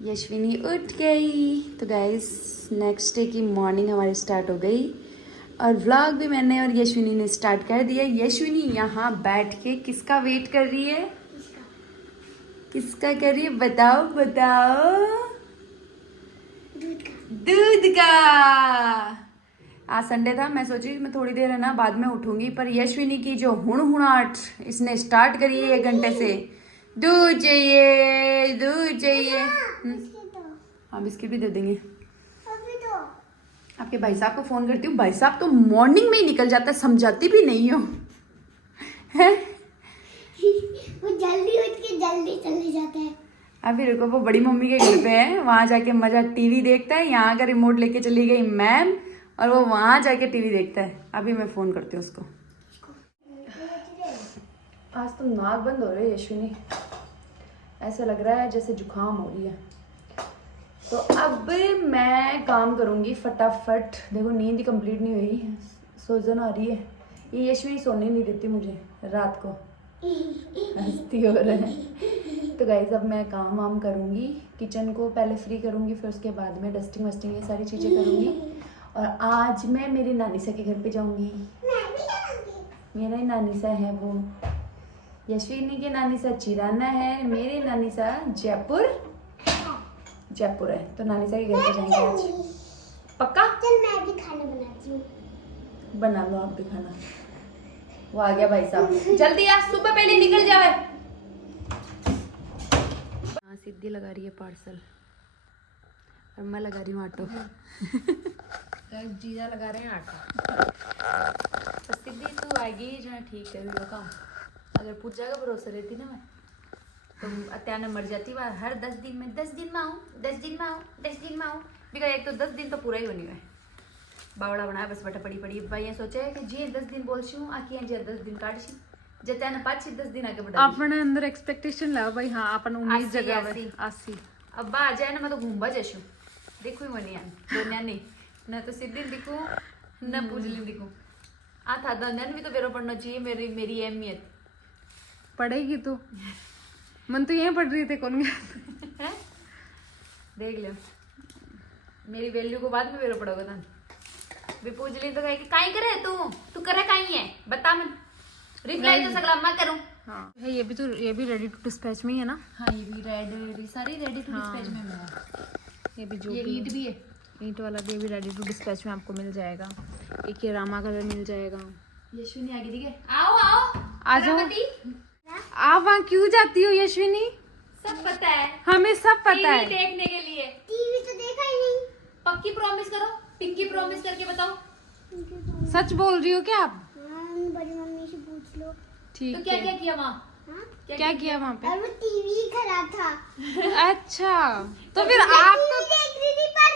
यशविनी उठ गई। तो गाइस नेक्स्ट डे की मॉर्निंग हमारी स्टार्ट हो गई और व्लॉग भी मैंने और यशविनी ने स्टार्ट कर दिया। यशविनी यहाँ बैठ के किसका वेट कर रही है? किसका कर रही है? बताओ बताओ। दूध का। आज संडे था, मैं सोची मैं थोड़ी देर है ना बाद में उठूंगी, पर यशविनी की जो हुड़हुड़ाहट इसने स्टार्ट करी है 1 घंटे से। दूध चाहिए, दूध चाहिए। हाँ बिस्किट भी दे देंगे। आपके भाई साहब को फोन करती हूँ, भाई साहब तो मॉर्निंग में ही निकल जाता है, समझाती भी नहीं हो है? वो जल्दी उठ के जल्दी चले जाते हैं। अभी रुको, वो बड़ी मम्मी के घर पे है, वहां जाके मजा टीवी देखता है। यहाँ का रिमोट लेके चली गई मैम और वो वहां जाके टीवी देखता है। अभी मैं फोन करती हूँ उसको। आज तो नाक बंद हो रही है यशविनी, ऐसा लग रहा है जैसे जुकाम हो रही है। तो अब मैं काम करूंगी फटाफट। देखो नींद ही कंप्लीट नहीं हुई, सोजन आ रही है। ये यशविनी सोने नहीं देती मुझे रात को, हंसती हो रहा है। तो गाइस अब मैं काम वाम करूंगी, किचन को पहले फ्री करूंगी, फिर उसके बाद में डस्टिंग वस्टिंग ये सारी चीज़ें करूंगी। और आज मैं मेरी नानी सा के घर पे जाऊंगी। मेरा ही नानी सा है वो, यशविनी की नानी सा चिराना है, मेरी नानी सा जयपुर है। तो नानी सा के घर पे जाएंगे आज। पक्का? चल मैं भी खाना बनाती हूँ। बना लो आप भी खाना। वो आ गया भाई साहब, जल्दी आ, सुबह पहले निकल जाए। हाँ सिद्धि लगा रही है पार्सल और मैं लगा रही हूँ आटो। जीजा लगा रहे हैं आटा। तो सिद्धि तू आएगी जहाँ ठीक है वो काम। अगर पूजा का भरोसा रहती ना मैं, तो अत्यान मर जाती बार। हर 10 दिन में 10 दिन में आऊँ, 10 दिन में आऊँ, 10 दिन में आऊँ। बिका एक तो 10 दिन तो पूरा ही होनी है। बावड़ा बनाया बस बटा पड़ी पड़ी भाई सोचे कि जी 10 दिन बोल छु आखियां जे 10 दिन काट छु जत्या ने 5 10 दिन आगे बढ़ा अपने अंदर एक्सपेक्टेशन लाओ भाई। हाँ अपन उम्मीद जगह पे 80 अब आ जाए ना, मैं तो घूमबा जशु देखू ही मनी आन दोन्या नहीं ना, तो सिद्धि दिखूं ना पूजली दिखूं। आ था दोन्या भी तो बेरो पढ़ना चाहिए। मेरी अहमियत पढ़ेगी तू। मन तो यहीं पढ़ रही थे कौन गया देख लो, मेरी वैल्यू को बाद में बेरो पड़ोगा था। भी पूजली तो कहेगी काई करे तू करे काई है बता, मैं रिप्लाई तो सगला मैं करूं। हाँ है ये भी रेडी टू डिस्पैच में ही है ना। हाँ ये भी रेडी, सारी रेडी टू डिस्पैच में है। ये भी जो ये भी ईंट भी है, ईंट वाला भी रेडी टू डिस्पैच में आपको मिल जाएगा। एक ये रामा कलर मिल जाएगा। यशविनी आगे दिखे, आओ आओ आ जाओ। आप वहाँ क्यों जाती हो यशविनी? सब पता है, हमें सब पता है। देखने के लिए। टीवी तो देखा ही नहीं। पक्की प्रॉमिस करो, पिंकी प्रॉमिस करके बताओ। सच बोल रही हो क्या आप? हाँ, बड़ी मम्मी से पूछ लो। ठीक तो क्या है। क्या किया वहाँ? हाँ? क्या किया वहाँ पे? और वो टीवी ही खराब था। अच्छा तो फिर आपको देख रही थी पर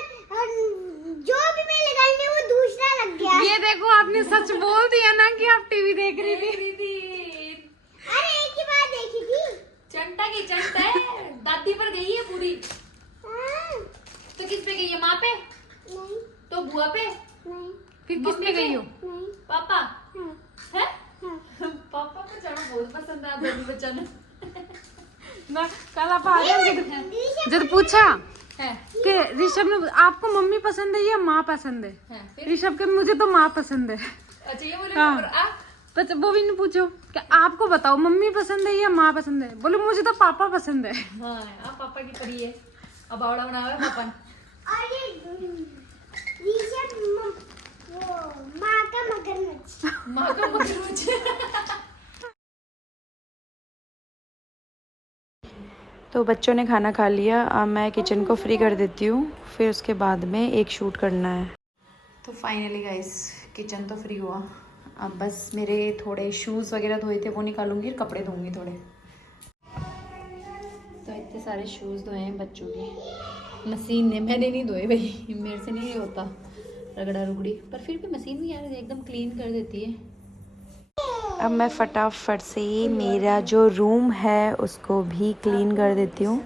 जो भी मैं लगाई वो दूसरा लग गया। ये देखो आपने सच बोल दिया ना कि आप टीवी देख रही थी। अरे एक ही बार देखी थी। चंटा की चंटा है, दादी पर गई है पूरी। हाँ, तो किस पे गई है? माँ पे? नहीं तो बुआ पे? नहीं फिर किस पे गई हो? नहीं। पापा हाँ, है? हाँ। पापा को जाना बहुत पसंद है दोनों बच्चों ने। ना कल आप आ गए जब पूछा है कि ऋषभ ने आपको मम्मी पसंद है या माँ पसंद है? फिर ऋषभ के मुझे तो माँ पसंद है। अच्छा ये बोले हाँ। आ बस वो भी नहीं पूछो कि आपको बताओ मम्मी पसंद है या माँ पसंद है? बोले मुझे तो पापा पसंद है। हाँ आप पापा की परी है। अब आवड़ा बना हुआ है पापा ने। और ये ऋषभ वो माँ का मगरमच्छ। माँ का मगरमच्छ। तो बच्चों ने खाना खा लिया, अब मैं किचन को फ्री कर देती हूँ, फिर उसके बाद में एक शूट करना है। तो फाइनली गाइस किचन तो फ्री हुआ। अब बस मेरे थोड़े शूज़ वगैरह धोए थे वो निकालूंगी और कपड़े धोऊंगी थोड़े। तो इतने सारे शूज़ धोए हैं बच्चों के, मशीन ने, मैंने नहीं धोए भाई, मेरे से नहीं होता रगड़ा रुगड़ी, पर फिर भी मशीन भी यार एकदम क्लीन कर देती है। अब मैं फटाफट से मेरा जो रूम है उसको भी क्लीन कर देती हूँ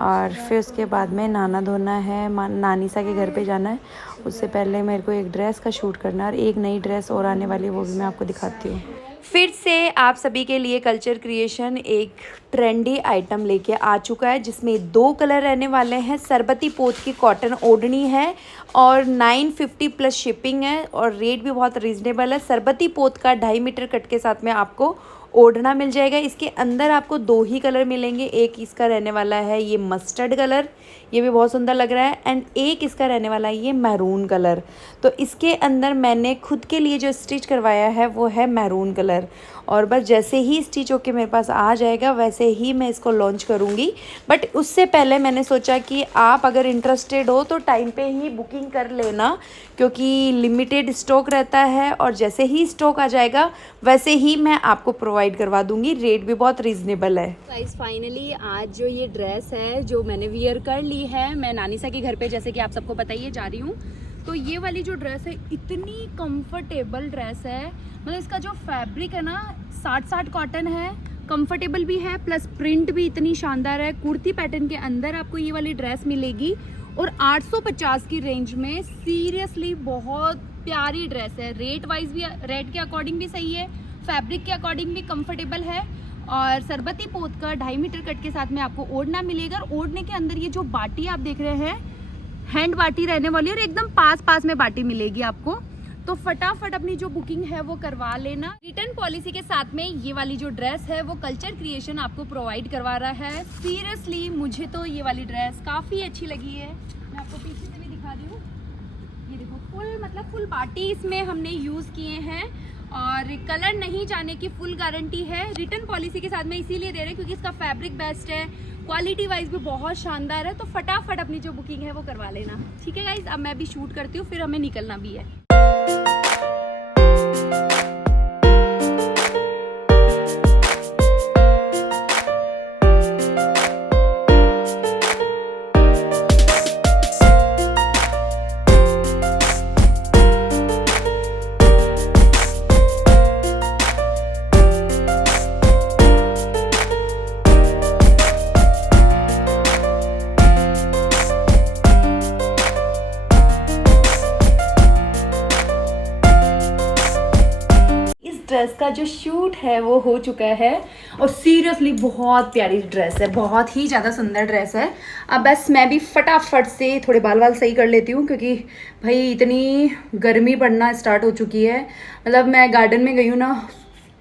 और फिर उसके बाद में नहाना धोना है, नानी सा के घर पे जाना है। उससे पहले मेरे को एक ड्रेस का शूट करना है और एक नई ड्रेस और आने वाली है, वो भी मैं आपको दिखाती हूँ। फिर से आप सभी के लिए कल्चर क्रिएशन एक ट्रेंडी आइटम लेके आ चुका है, जिसमें 2 कलर रहने वाले हैं। सरबती पोत की कॉटन ओढ़नी है और 950 प्लस शिपिंग है और रेट भी बहुत रीज़नेबल है। सरबती पोत का 2.5 मीटर कट के साथ में आपको ओढ़ना मिल जाएगा। इसके अंदर आपको 2 ही कलर मिलेंगे। एक इसका रहने वाला है ये मस्टर्ड कलर, ये भी बहुत सुंदर लग रहा है, एंड एक इसका रहने वाला है ये मैरून कलर। तो इसके अंदर मैंने खुद के लिए जो स्टिच करवाया है वो है मैरून कलर, और बस जैसे ही स्टिच होके मेरे पास आ जाएगा वैसे ही मैं इसको लॉन्च करूँगी। बट उससे पहले मैंने सोचा कि आप अगर इंटरेस्टेड हो तो टाइम पे ही बुकिंग कर लेना, क्योंकि लिमिटेड स्टॉक रहता है और जैसे ही स्टॉक आ जाएगा वैसे ही मैं आपको प्रोवाइड करवा दूँगी। रेट भी बहुत रीज़नेबल है। गाइस फाइनली आज जो ये ड्रेस है जो मैंने वियर कर ली है, मैं नानीसा के घर पे जैसे कि आप सबको पता ही है जा रही हूँ। तो ये वाली जो ड्रेस है इतनी कंफर्टेबल ड्रेस है, मतलब इसका जो फैब्रिक है ना 60 कॉटन है, कंफर्टेबल भी है, प्लस प्रिंट भी इतनी शानदार है। कुर्ती पैटर्न के अंदर आपको ये वाली ड्रेस मिलेगी और 850 की रेंज में। सीरियसली बहुत प्यारी ड्रेस है। रेट वाइज भी, रेट के अकॉर्डिंग भी सही है, फैब्रिक के अकॉर्डिंग भी कंफर्टेबल है। और सरबती पोत का 2.5 मीटर कट के साथ में आपको ओढ़ना मिलेगा। और ओढ़ने के अंदर ये जो बाटी आप देख रहे हैं हैंड बाटी रहने वाली है और एकदम पास में बाटी मिलेगी आपको। तो फटाफट अपनी जो बुकिंग है वो करवा लेना। रिटर्न पॉलिसी के साथ में ये वाली जो ड्रेस है वो कल्चर क्रिएशन आपको प्रोवाइड करवा रहा है। सीरियसली मुझे तो ये वाली ड्रेस काफ़ी अच्छी लगी है। मैं आपको पीछे से भी दिखा रही हूँ, ये देखो फुल बाटी इसमें हमने यूज़ किए हैं और कलर नहीं जाने की फुल गारंटी है। रिटर्न पॉलिसी के साथ में इसीलिए दे रहे हैं क्योंकि इसका फैब्रिक बेस्ट है, क्वालिटी वाइज भी बहुत शानदार है। तो फटाफट अपनी जो बुकिंग है वो करवा लेना, ठीक है गाइज। अब मैं भी शूट करती हूँ, फिर हमें निकलना भी है। ड्रेस का जो शूट है वो हो चुका है और सीरियसली बहुत प्यारी ड्रेस है, बहुत ही ज़्यादा सुंदर ड्रेस है। अब बस मैं भी फटाफट से थोड़े बाल सही कर लेती हूँ क्योंकि भाई इतनी गर्मी पड़ना स्टार्ट हो चुकी है। मतलब मैं गार्डन में गई हूँ ना,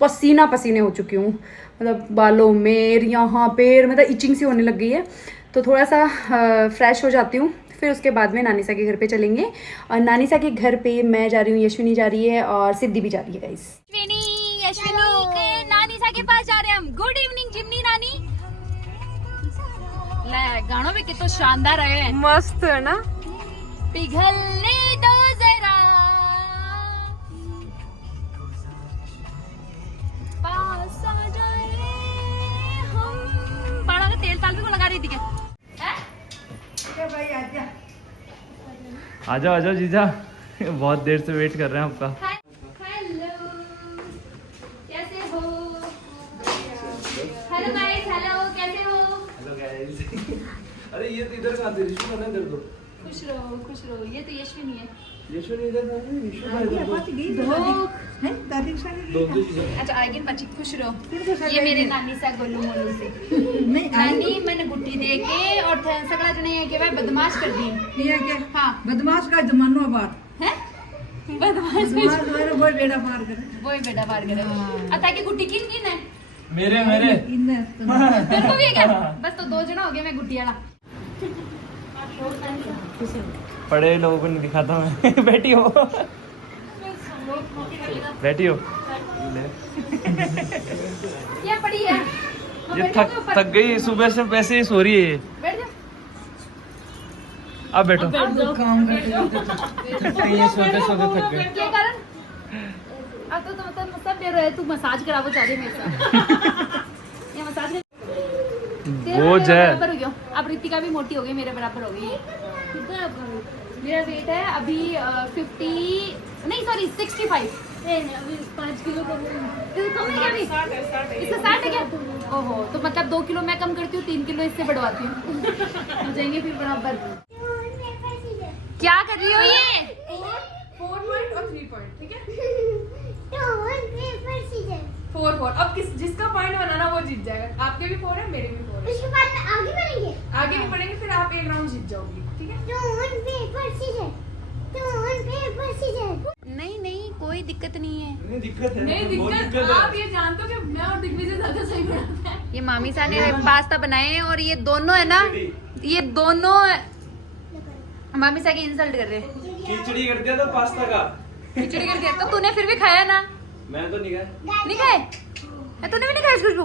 पसीने हो चुकी हूँ, मतलब बालों में, यहाँ पैर, मतलब इचिंग सी होने लग गई है। तो थोड़ा सा फ्रेश हो जाती हूँ, फिर उसके बाद में नानीसा के घर पे चलेंगे। और नानीसा के घर पे मैं जा रही हूँ, यशविनी जा रही है और सिद्धि भी जा रही है गाइस। यशविनी के नानीसा के पास जा रहे हैं हम। गुड इवनिंग जिमनी नानी। ले गानों भी कितना शानदार है, मस्त है ना। पिघलने दो जरा पास आ जाए हम। पाड़ा का तेल ताल भी को लगा रही थी क्या? आ जाओ जीजा, बहुत देर से वेट कर रहे हैं आपका। हेलो, कैसे हो? हेलो गाइस, हेलो कैसे हो? Hello guys. अरे ये तो इधर कहाँ थे? रिशु का इधर दो। खुश रहो। ये तो यशविनी है। यशविनी इधर था, रिशु का इधर दो। अच्छा आगिन बच्ची खुश रहो। ये मेरे नानी सा गोलू मोलू से नानी मैंने गुट्टी दे के और सगड़ा जने के भाई बदमाश कर दी। ये क्या? हाँ बदमाश का जमानो बात है, बदमाश वो बेड़ा पार करे। अता की गुट्टी किन है? मेरे तेरे को भी है क्या? बस तो 2 जना हो गए, मैं गुट्टी वाला। पढ़े लोगों को नहीं दिखाता मैं। बैठी हो क्या पड़ी है? ये थक गई सुबह से, पैसे ही सो रही है। बैठ जा। अब बैठो। काम सोते थक गए। क्या कारण? अब तो मतलब सब दे रहे, तू मसाज करावो चाह रही मेरे साथ। ये मसाज वो बराबर हो गया। अब रितिका भी मोटी हो गई, मेरे बराबर हो गई। मेरा वेट है अभी 65। अभी 5 किलो कम है क्या? अभी इससे 60 है क्या? ओहो, तो मतलब 2 किलो मैं कम करती हूँ, 3 किलो इससे बढ़वाती हूँ। हो जाएंगे फिर बराबर। क्या कर रही हो ये? 4 पॉइंट और 3 पॉइंट, ठीक है? 4-4। अब जिसका पॉइंट बनाना वो जीत जाएगा। आपके भी 4 है, मेरे भी 4 है। उसके बाद में आगे बढ़ेंगे। आगे नहीं पढ़ेंगे, फिर आप एक राउंड जीत जाओगी, ठीक है? Stone paper scissor, stone paper scissor. नहीं नहीं कोई दिक्कत नहीं है। नहीं दिक्कत है। नहीं बहुत दिक्कत, है। आप ये जानते हो कि मैं और दिग्विजय ज्यादा सही बनाते हैं। ये मामी सा ने पास्ता बनाए हैं और ये दोनों है ना, ये दोनों मामी सा की इंसल्ट कर रहे हैं। खिचड़ी कर दिया था पास्ता का। खिचड़ी कर दिया तो तूने फिर भी खाया ना? मैं तो नहीं गया। नहीं खाए? तूने भी नहीं खाया खुशबू?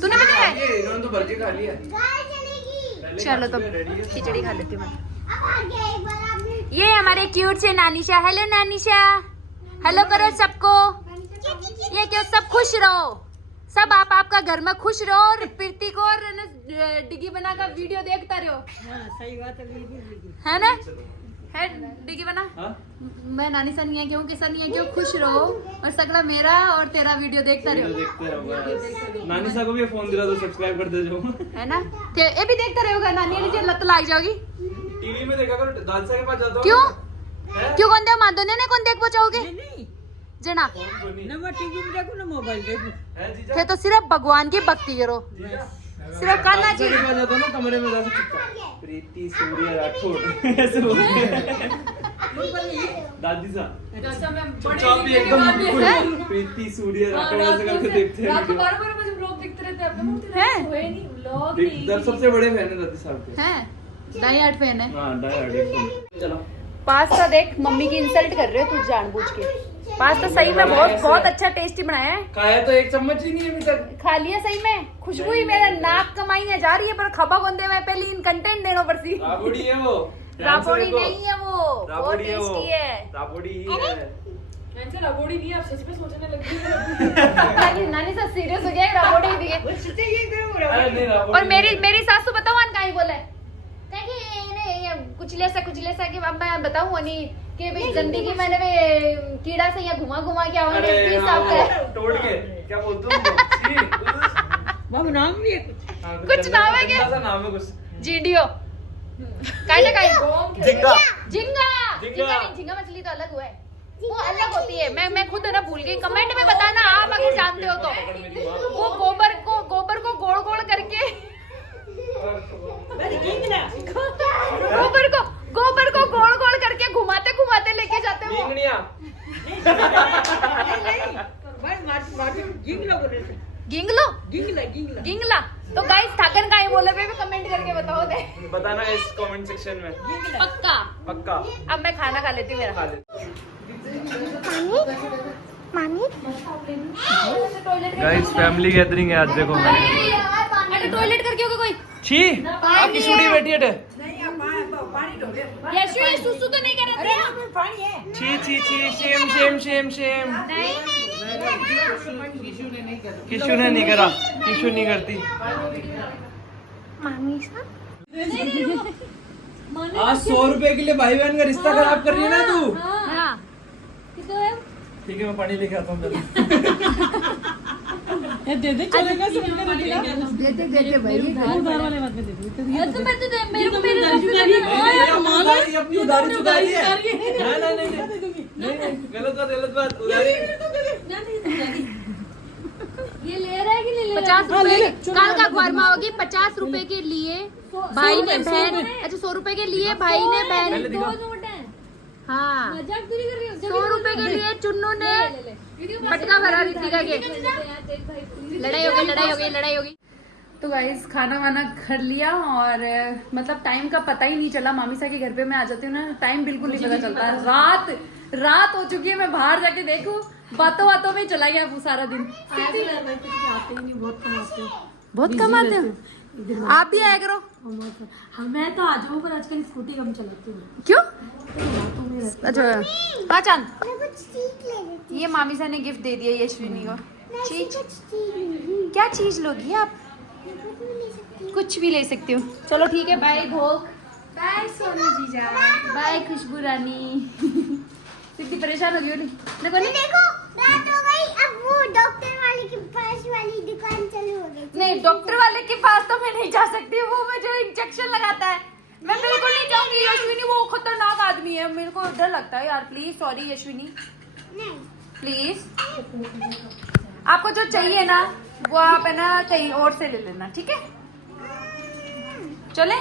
तूने भी नहीं खाया? ये इन्होंने तो भर के खा लिया। गाय चलेगी। पहले चलो खा तो चुके, ready है। खिचड़ी खा लेती हूँ मैं। अब आगे एक बार आपने ये हमारे क्यूट से नानीशा। हेलो नानीशा, हेलो करो सबको। ये क्यों सब खुश रहो, सब आप आपका घर में खुश रहो और प्रीति को और डिगी बना का वीडियो देखता रहो। सही बात है ना? है डिगी बना। हाँ? मैं नानी सा नहीं है क्यों, किसा नहीं है क्यों, खुश रहो और सगला मेरा और तेरा वीडियो देखता वीडियो रहो। देखते रहो। नानी साहब को भी फोन दिला तो सब्सक्राइब कर दे जो। है ना? ये भी देखता रहेगा, नानी ने लत लाग जाओगी। टीवी में देखा करो, दादसा के पास जाता हूँ। क्यों हैं? क्यों कौन दे मादो ने कौन देख बचाओगे नहीं जना? ना मैं टीवी में देखूं ना मोबाइल देखूं। हैं जीजा? थे तो सिर्फ भगवान की भक्ति करो, जीजा? सिर्फ करना दादसा के चाहिए। पास जाता हूँ ना, कमरे में जाके चुपचाप प्रीति सूर्य राठौड़ ऐसे बोलते हैं। दादी सा जैसा मैं बड़े चुपचाप भी दिखने के बाद भी एकदम प्रीति सूर्य राठौड़ ऐसे करके देखते हैं रात को वीडियो। 12 बजे व्लॉग देखते रहते हैं। अपने हैं? सोए नहीं, व्लॉग दर सबसे बड़े फैन है दादी साहब के। हैं डाई हार्ट फैन है। हाँ डायरेक्ट एकदम। चलो पास्ता देख, मम्मी की इंसल्ट कर रहे हो तू जानबूझ के। पास्ता सही में बहुत बहुत अच्छा टेस्टी बनाया है। खाया तो एक चम्मच ही नहीं अभी तक। खा लिया सही में, खुशबू ही मेरा नाक कमाई है जा रही है, पर खबा कौन दे मैं पहले इन कंटेंट देनो पड़ती। राबड़ी है वो। ध्यान से राबड़ी देखो। नहीं है वो, बहुत राबड़ी है वो। टेस्टी है। राबड़ी ही है। ऐसे रबोड़ी नहीं, आप सच में सोचने लग गई। ताकि नानी सा सीरियस हो गया, राबड़ी दी है। अरे नहीं राबड़ी और मेरी सासू बताओ अन का ही बोले कुछ लेसा कि अब मैं बताऊं नहीं कि भाई गंदगी मैंने भी कीड़ा से यहाँ घुमा के आऊंगी अरे प्लीज हाँ, आपका तोड़ के क्या बोलते हो वो नाम भी है कुछ। कुछ नाम है क्या? नाम है कुछ। जीडियो काई ना काई झिंगा। झिंगा नहीं, झिंगा मछली तो अलग हुआ है, वो अलग होती है। मैं खुद है ना भूल गई, कमेंट में बताना आप अगर जानते हो तो। वो गोबर को गोल गोल करके गोबर को गोल गोल करके घुमाते लेके जाते हो। गिंगनिया। गिंगला तो गाइस थाकन का ही बोले पे भी कमेंट करके बताओ दे। बताना इस कमेंट सेक्शन में। पक्का। पक्का। अब मैं खाना खा लेती हूँ मेरा। खा ले। मामी गाइस फैमिली गैदरिंग है आज देखो। अरे टॉयलेट करके होगा कोई? छी आपकी छोटी बेटी है। यशु ये सुसु तो नहीं कर रहे थे? पानी है। छी शेम। किशु ने नहीं करा, किशु नहीं करती। मामी सा आज 100 रुपए के लिए भाई बहन का रिश्ता खराब कर रही है ना तू। हाँ। ठीक है मैं पानी लेके आता हूँ। दे दे चलेगा देते भाई उधार वाले बात में दे दे। तो मैं तो मेरे को अपनी उधारी चुकाई है। नहीं गलत बात उधारी। ये ले रहा है कि नहीं ले 50 रुपए काल का अखबार होगी। 50 रुपए के लिए भाई ने बहन, अच्छा 100 रुपए के लिए भाई ने बहन, पहले दिखा। हाँ मजाक तो नहीं कर रही हो? 100 रुपए के लिए चुन्नू ने मटका भरा रितिका के। लड़ाई हो गई। तो गाइस खाना वाना कर लिया और मतलब टाइम का पता ही नहीं चला। मामी सा के घर पे मैं आ जाती हूँ ना, टाइम बिल्कुल नहीं पता चलता। रात हो चुकी है, मैं बाहर जाके देखूं बातों में चला गया वो सारा दिन। बहुत कम आते हो आप भी आया करो। मैं तो आ जाऊँ पर आजकल स्कूटी कम चलाती हूँ। क्यों? अच्छा पहचान मैं कुछ सीख ले रही थी। ये मामी सा ने गिफ्ट दे दिया यशविनी को। मैं ऐसे चीज कुछ सीख लूंगी। क्या चीज लोगी आप? कुछ भी ले सकती हो। चलो ठीक है, बाय भोग, बाय सोनू जीजा, बाय खुशबू रानी। कितनी परेशान हो गई देखो रात हो गई, अब वो डॉक्टर वाले के पास वाली दुकान चालू हो गई। नहीं, डॉक्टर वाले के पास तो मैं नहीं जा सकती। वो मैं जो इंजेक्शन लगाता है मैं बिल्कुल नहीं जाऊंगी। यशविनी वो खतरनाक आदमी है, मेरे को डर लगता है यार। प्लीज सॉरी यशविनी, नहीं प्लीज। आपको जो चाहिए ना वो आप है ना कहीं और से ले लेना, ठीक है? चले?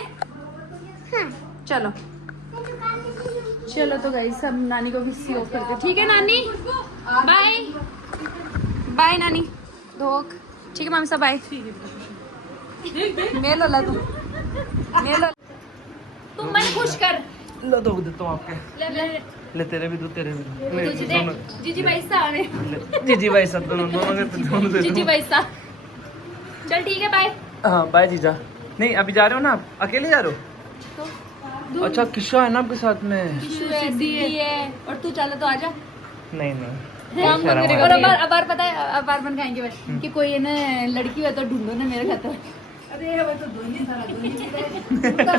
चलो चलो। तो गाइस सब नानी को भी सी ऑफ करते, ठीक है नानी? बाय बाय नानी। धोख, ठीक है मामी साहब, बाय। मेल ला तू, मेल तू मन खुश कर। लो दो देता हूँ आपके। ले तेरे भी दो, तेरे भी दो। जीजी भाई साहब, जीजी भाई साहब दोनों दोनों दे जीजी दो। भाई साहब, चल ठीक है, बाय। हाँ बाय जीजा। नहीं अभी जा रहे हो ना आप? अकेले जा रहे हो? अच्छा किस्सा है ना आपके साथ में? और तू चलो तो आजा। नहीं नहीं और अबार पता है, अबार बन खाएंगे बस कि कोई है ना लड़की है तो ढूंढो ना मेरे खातर। अरे वो तो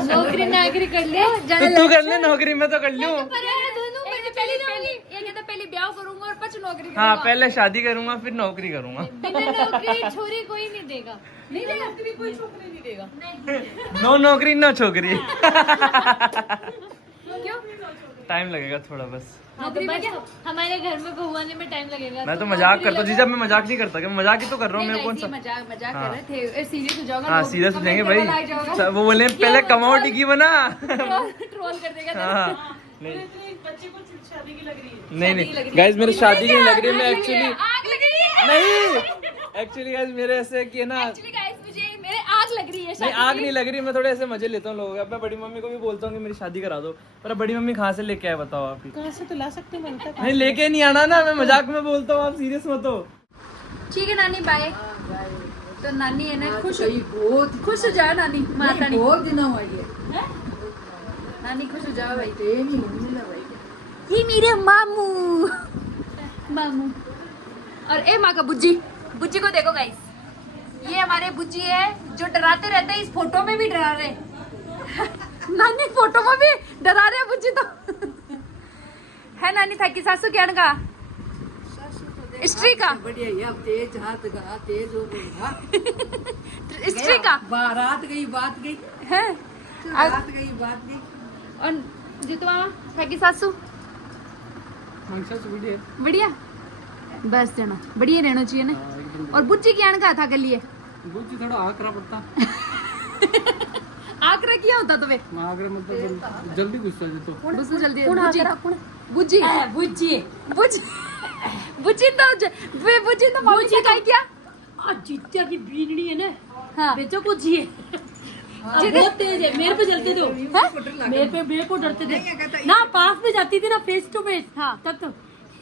नौकरी नाकरी कर ले, तू कर ले नौकरी, मैं तो कर लूँ। पहले ब्याह करूंगा और पच नौकरी हाँ पहले शादी करूंगा फिर नौकरी करूंगा। बिना नौकरी छोरी कोई नहीं देगा। नहीं देगा, कोई छोकरी नहीं देगा। नो नौकरी नो छोकरी। क्यों? टाइम लगेगा थोड़ा बस। नौकरी में क्या हमारे घर में बहू आने में टाइम लगेगा। मैं तो मजाक करता हूँ जीजा, मैं मजाक नहीं करता, मजाक ही तो कर रहा हूँ। मेरे कौन सा मजाक कर रहे थे, सीरियस हो जाओगे। हाँ सीरियस हो जाएंगे भाई। वो बोले पहले कमाओ टिकी बना। ट्रोल कर देगा। हाँ नहीं बच्चे को शादी की लग रही है। नहीं गाइस मेरे शादी की नहीं लग रही है। मैं एक्चुअली आग लग रही है। नहीं एक्चुअली गाइस मेरे ऐसे कि है ना, एक्चुअली गाइस मुझे मेरे आग लग रही है। नहीं आग नहीं लग रही, मैं थोड़े ऐसे मजे लेता हूँ लोगों का। मैं बड़ी मम्मी को भी बोलता हूँ कि मेरी शादी करा दो, पर बड़ी मम्मी कहाँ से लेके आए बताओ आप ही। कहाँ से तो ला सकते हैं मनता। नहीं लेके नहीं आना ना, मैं मजाक में बोलता हूँ, आप सीरियस मत हो। ठीक है नानी, बाय। तो नानी है ना खुश खुश हो जाओ नानी, माता नहीं बहुत दिन हुआ है नानी, खुश हो जाओ भाई। ये मेरे मामू मामू और ए माँ का बुज्जी, बुज्जी को देखो गाइस, ये हमारे बुज्जी है जो डराते रहते हैं। इस फोटो में भी डरा रहे नानी, फोटो में भी डरा रहे हैं बुज्जी तो है नानी। था कि सासू क्या का स्त्री का बढ़िया ये अब तेज हाथ गा तेज हो गई। स्त्री का बारात गई बात गई है बात गई बात गई। और जीतू मामा था कि सासू बढ़िया, बस जना बढ़िया रहना चाहिए ना। और बुच्ची की अणका था गली है, बुच्ची थोड़ा आकरा पड़ता। आकरा किया होता तुम्हें? आकरा मतलब जल्दी गुस्सा तो गुस्सा जल्दी। बुच्ची बुच्ची बुच्ची बुच्ची बुच्ची तो बुच्ची तो मम्मी से क्या किया? जीजा की बीनड़ी है ना, हाँ बेचो कुछ ही है। बहुत तेज है, मेरे पे चलते थे, मेरे को डरते थे ना। पास में जाती थी ना फेस टू फेस, हाँ तब तो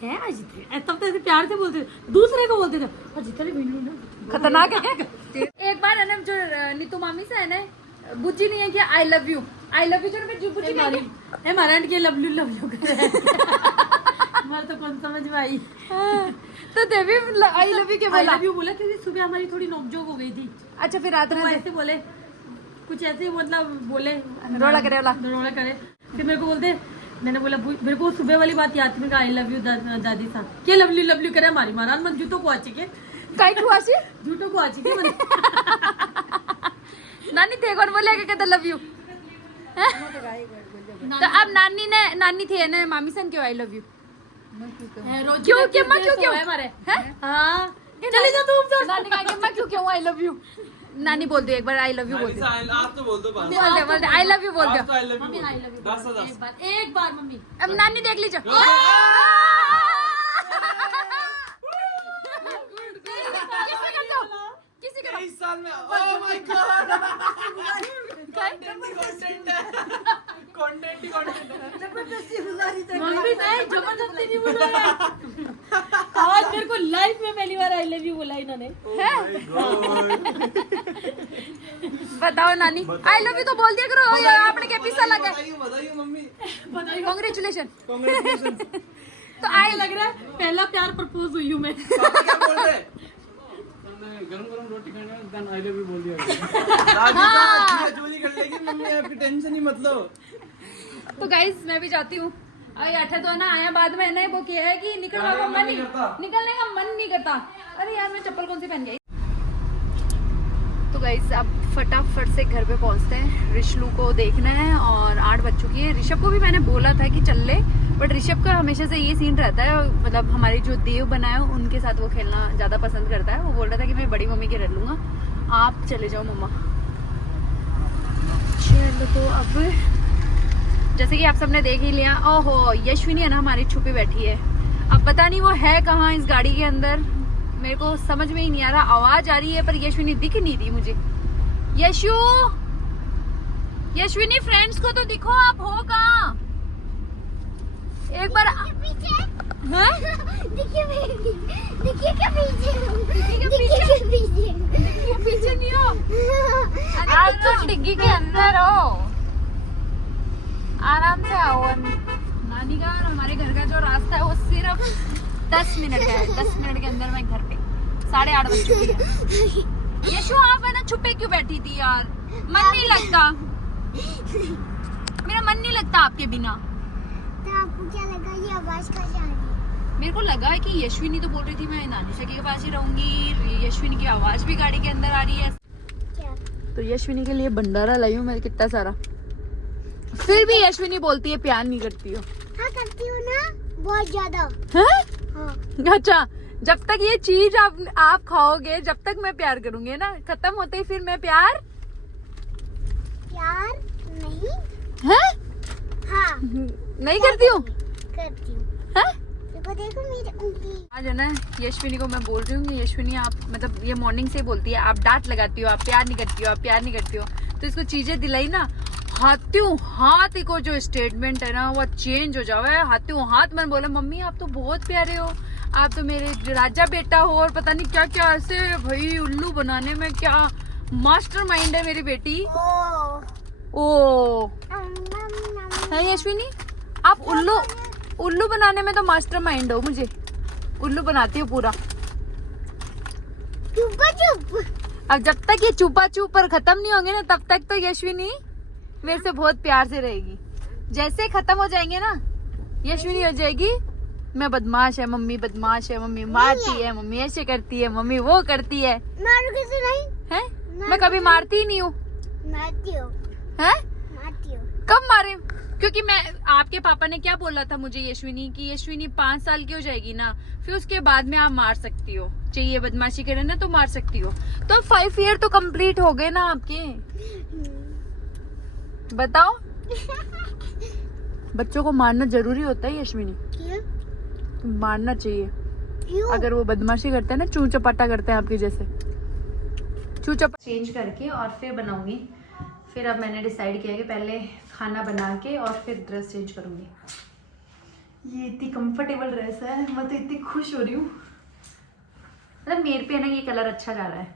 है अजित, तब तो ऐसे प्यार से बोलते थे, दूसरे को बोलते थे अजित खतरनाक है क्या? एक बार है ना जो नीतू मामी से है ना बुच्ची नहीं है कि आई लव यू जो बुच्ची मारी है महाराज के लव यू हमारे तो कौन समझ में आई। तो देवी आई लव यू के आई लव यू बोला क्योंकि सुबह हमारी थोड़ी नोकझोंक हो गई थी। अच्छा फिर रात तो में ऐसे बोले कुछ ऐसे मतलब बोले रोड़ा करे वाला रोड़ा करे। फिर मेरे को बोलते, मैंने बोला मेरे को सुबह वाली बात याद थी, मैं आई लव यू दादी साहब के लव यू करे हमारी महाराज मन जूतों को आची के काय खुआसी जूतों को आची के मन नानी थे कौन बोले कहते लव यू। तो अब नानी थे ना मामी सन क्यों आई लव यू क्यों क्यों माँ क्यों हमारे हैं? हाँ चले जा तुम नानी कहा कि माँ क्यों आई लव यू। नानी बोल दो एक बार आई लव यू बोल दो। आप तो बोल दो बस। बोल दे आई लव यू बोल दो। एक बार मम्मी अब नानी देख लीजिए। किसी का 23 साल में oh my God content he content mummy नहीं जबरदस्ती नहीं बुलाया। आज मेरे को लाइफ में पहली बार आई लव यू बोला इन्होंने। बताओ नानी आई लव यू तो बोल दिया करो यार, आपने क्या पीसा लगा। बताइए मम्मी, कांग्रेचुलेशन। तो आई लग रहा है पहला प्यार प्रपोज हुई हूँ मैं। क्या बोल रहे? गरम गरम रोटी खाने देन आई लव यू बोल दिया। दादी चोरी कर लेगी मम्मी, आपकी टेंशन ही मत लो। तो गाइस मैं भी जाती हूँ। अरे अठे तो है ना आया बाद में है ना वो क्या है कि निकलने का मन नहीं करता। अरे यार मैं चप्पल कौन सी पहन गई। तो तो गाइस अब फटाफट से घर पे पहुंचते हैं। ऋषलू को देखना है और 8 बज चुकी है। ऋषभ को भी मैंने बोला था कि चल ले, बट ऋषभ का हमेशा से ये सीन रहता है, मतलब हमारी जो देव बनाए उनके साथ वो खेलना ज़्यादा पसंद करता है। वो बोल रहा था कि मैं बड़ी मम्मी के रह लूँगा, आप चले जाओ मम्मा। चलो तो अब जैसे कि आप सबने देख ही लिया, ओहो यशविनी है ना हमारी छुपी बैठी है। अब पता नहीं वो है कहाँ इस गाड़ी के अंदर, मेरे को समझ में ही नहीं आ रहा। आवाज आ रही है पर यशविनी दिख नहीं रही मुझे। यशविनी फ्रेंड्स को तो दिखो, आप हो कहाँ? एक बार पीछे हाँ? देखिए क्या पीछे पीछे नहीं हो, आप तो डिग्गी के अंदर हो, आराम से आओ। नानी का और हमारे घर का जो रास्ता है वो सिर्फ 10 मिनट का है। 10 मिनट के अंदर मैं घर पे 8:30 बज चुकी है। यशु आप है ना छुपे क्यों बैठी थी यार? मन नहीं लगता, मेरा मन नहीं लगता आपके बिना। तो आपको क्या लगा ये आवाज कहाँ जा रही है? मेरे को लगा है कि यशविनी तो बोल रही थी मैं नानी शकी के पास ही रहूंगी, यशविनी की आवाज भी गाड़ी के अंदर आ रही है। क्या? तो यशविनी के लिए भंडारा लाई हूँ मैं कितना सारा, फिर भी यशविनी बोलती है प्यार नहीं करती हो। हाँ करती हूँ ना, बहुत ज्यादा। हाँ? हाँ अच्छा, जब तक ये चीज आप खाओगे जब तक मैं प्यार करूंगी ना, खत्म होते ही फिर मैं प्यार नहीं। है हाँ नहीं करती हूँ। करती हूँ। हाँ? देखो मेरे उंगली। आज है ना यशविनी को मैं बोल रही हूँ कि यशविनी आप मतलब ये मॉर्निंग से बोलती है आप डांट लगाती हो, आप प्यार नहीं करती हो, आप प्यार नहीं करती हो। तो इसको चीजें दिलाई ना, हाथों हाथ को जो स्टेटमेंट है ना वो चेंज हो जाओ है। हाथों हाथ मैंने बोला मम्मी आप तो बहुत प्यारे हो, आप तो मेरे राजा बेटा हो, और पता नहीं क्या क्या ऐसे भाई उल्लू बनाने में क्या मास्टर माइंड है मेरी बेटी। ओ है यशविनी, आप उल्लू बनाने में तो मास्टर माइंड हो, मुझे उल्लू बनाती हो पूरा। चुप। अब जब तक ये चुपा चुप पर खत्म नहीं होंगे ना तब तक तो यशविनी मेरे से बहुत प्यार से रहेगी। जैसे खत्म हो जाएंगे ना यशविनी हो जाएगी मैं बदमाश है, मम्मी बदमाश है, मम्मी मारती है, मम्मी ऐसे करती है, मम्मी वो करती है। मारोगे तो नहीं? हैं? मैं कभी मारती ही नहीं हूँ। मारती हो। हैं? मारती हो। कब मारे? क्योंकि मैं आपके पापा ने क्या बोला था मुझे यशविनी की, यशविनी 5 साल की हो जाएगी ना फिर उसके बाद में आप मार सकती हो, चाहिए बदमाशी करे ना तो मार सकती हो। तो 5 ईयर तो कंप्लीट हो गए ना आपके, बताओ। बच्चों को मारना जरूरी होता है यशविनी? क्यों? मारना चाहिए। क्यों? अगर वो बदमाशी करते हैं ना, चू चपाटा करते हैं आपके जैसे, चू चपा चेंज करके और फिर बनाऊंगी। फिर अब मैंने डिसाइड किया कि पहले खाना बना के और फिर ड्रेस चेंज करूंगी। ये इतनी कंफर्टेबल ड्रेस है, मैं तो इतनी खुश हो रही हूँ। मतलब मेरे पे ना ये कलर अच्छा जा रहा है,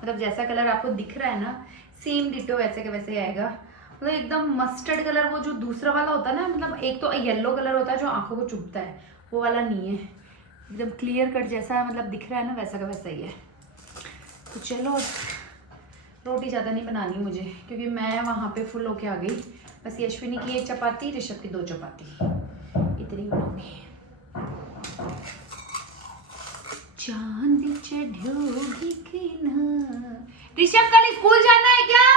मतलब जैसा कलर आपको दिख रहा है ना सेम डिटो वैसे का वैसे आएगा। मतलब एकदम मस्टर्ड कलर, वो जो दूसरा वाला होता है ना, मतलब एक तो येलो कलर होता है जो आंखों को चुभता है, वो वाला नहीं है, एकदम क्लियर कट जैसा मतलब दिख रहा है ना वैसा का वैसा ही है। तो चलो रोटी ज़्यादा नहीं बनानी मुझे, क्योंकि मैं वहाँ पे फुल होके आ गई। बस यशविनी की 1 चपाती, ऋषभ की 2 चपाती, इतनी बनाऊंगी। चांद चढ़ोगी किनारे। ऋषभ कल स्कूल जाना है क्या?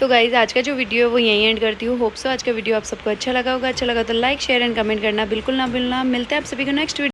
तो गाइज आज का जो वीडियो है वो यहीं एंड करती हूँ। होप सो आज का वीडियो आप सबको अच्छा लगा होगा। अच्छा लगा तो लाइक शेयर एंड कमेंट करना बिल्कुल ना भूलना। मिलते हैं आप सभी को नेक्स्ट वीडियो।